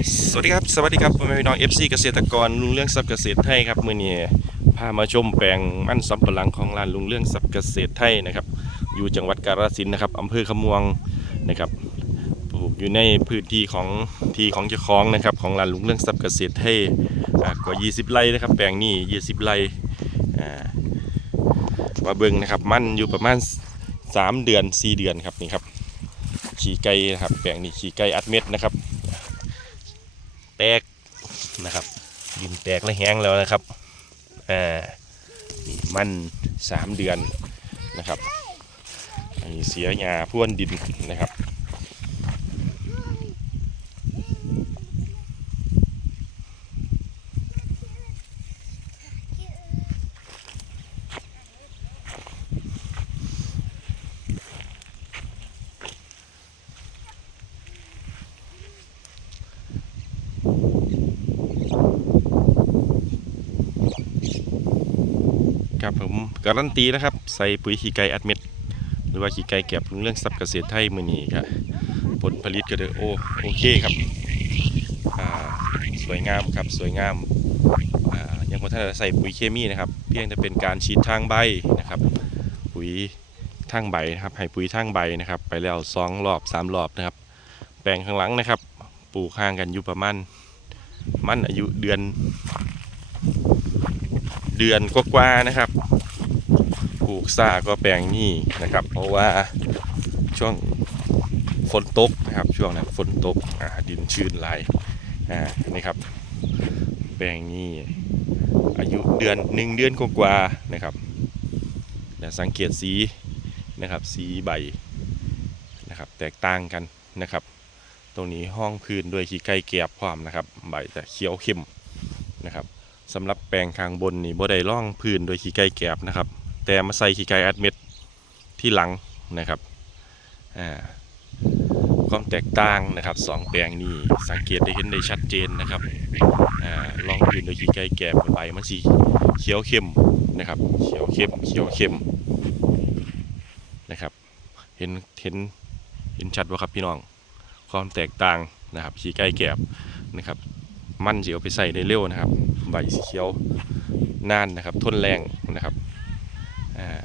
สวัสดีครับ สวัสดีครับพ่อแม่พี่น้อง FC เกษตรกรลุงเรื่องทรัพย์เกษตรไทยครับเมื้อนี้พามาชมแปลงมันสำปะหลังของร้านลุงเรื่องทรัพย์เกษตรไทยนะครับ อยู่จังหวัดกาฬสินธุ์นะครับอำเภอขมวงนะครับปลูกอยู่ในพื้นที่ของที่ของเจ้าของนะครับของร้านลุงเรื่องทรัพย์เกษตรไทยอ่ากว่า 20 ไร่นะครับ แปลงนี้ 20 ไร่อ่ามาเบิ่งนะครับ มันอยู่ประมาณ 3 เดือน 4 เดือนครับนี่ครับขี่ไก่นะครับแปลงนี้ขี่ไก่อัดเม็ดนะครับ แตกนะครับ ดินแตกและแห้งแล้วนะครับอ่านี่มันสามเดือนนะครับอันนี้เสียหญ้าพ่วนดินนะครับ ครับผมการันตีนะครับ ใส่ปุ๋ยขี้ไก่อัดเม็ด หรือว่าขี้ไก่แก็บเรื่องทรัพย์เกษตรไทยมือนี้ครับผลผลิตก็เด้อโอโอเคครับสวยงามครับสวยงามยังบ่ทันใส่ปุ๋ยเคมีนะครับ เพียงแต่เป็นการฉีดทางใบนะครับ ปุ๋ยทางใบนะครับให้ปุ๋ยทางใบนะครับ ไปแล้วสองรอบสามรอบนะครับ แปลงข้างหลังนะครับ ปลูกห่างกันอยู่ประมาณ มันอายุเดือน เดือนกว่าๆนะครับ ปลูกซ่าก็แปลงนี้นะครับ เพราะว่าช่วงฝนตกนะครับ ช่วงนั้นฝนตกดินชื้นไหลอ่านี่ครับ แปลงนี้อายุเดือนหนึ่งเดือนกว่าๆนะครับและสังเกตสีนะครับสีใบนะครับ แตกต่างกันนะครับ ตรงนี้ห้องพื้นด้วยขี้ไก่แกบพร้อมนะครับ ใบจะเขียวเข้มนะครับสำหรับแปลงข้างบนนี่บ่ได้ร่องพื้นโดยขี้ไก่แกบนะครับ แต่มาใส่ขี้ไก่อัดเม็ดที่หลังนะครับอ่าความแตกต่างนะครับสองแปลงนี้สังเกตได้เห็นได้ชัดเจนนะครับอ่าลองยืนโดยขี้ไก่แกบใบมันสีเขียวเข้มนะครับเขียวเข้มเขียวเข้มนะครับ เห็นเห็นเห็นชัดว่าครับพี่น้อง ความแตกต่างนะครับขี้ไก่แกบนะครับ มันเสียวไปใส่ได้เร็วนะครับ ใบสีเขียวนานนะครับทนแรงนะครับอ่า